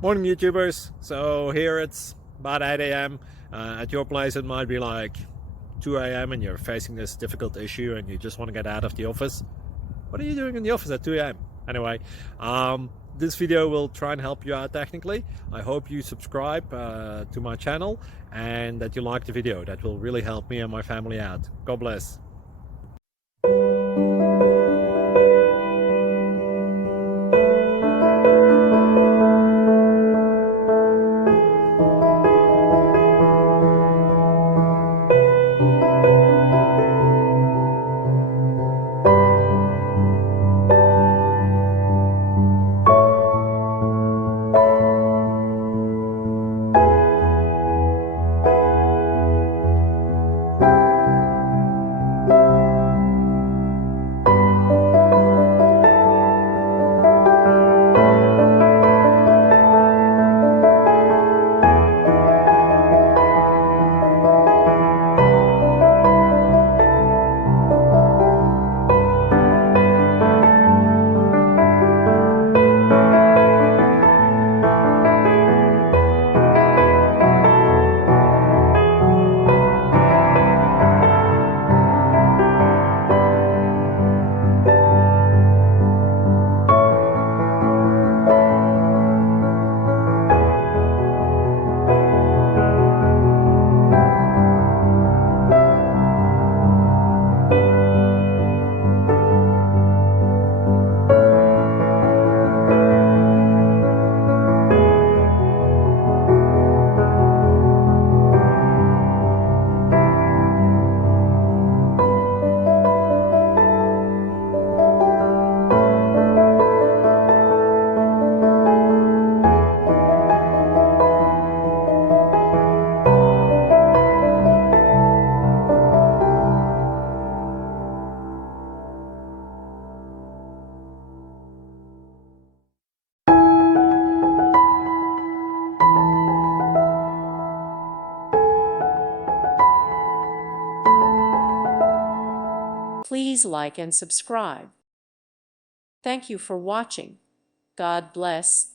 Morning, YouTubers. So here it's about 8 a.m. At your place, it might be like 2 a.m. and you're facing this difficult issue and you just want to get out of the office. What are you doing in the office at 2 a.m.? Anyway, this video will try and help you out technically. I hope you subscribe to my channel and that you like the video. That will really help me and my family out. God bless. Please like and subscribe. Thank you for watching. God bless.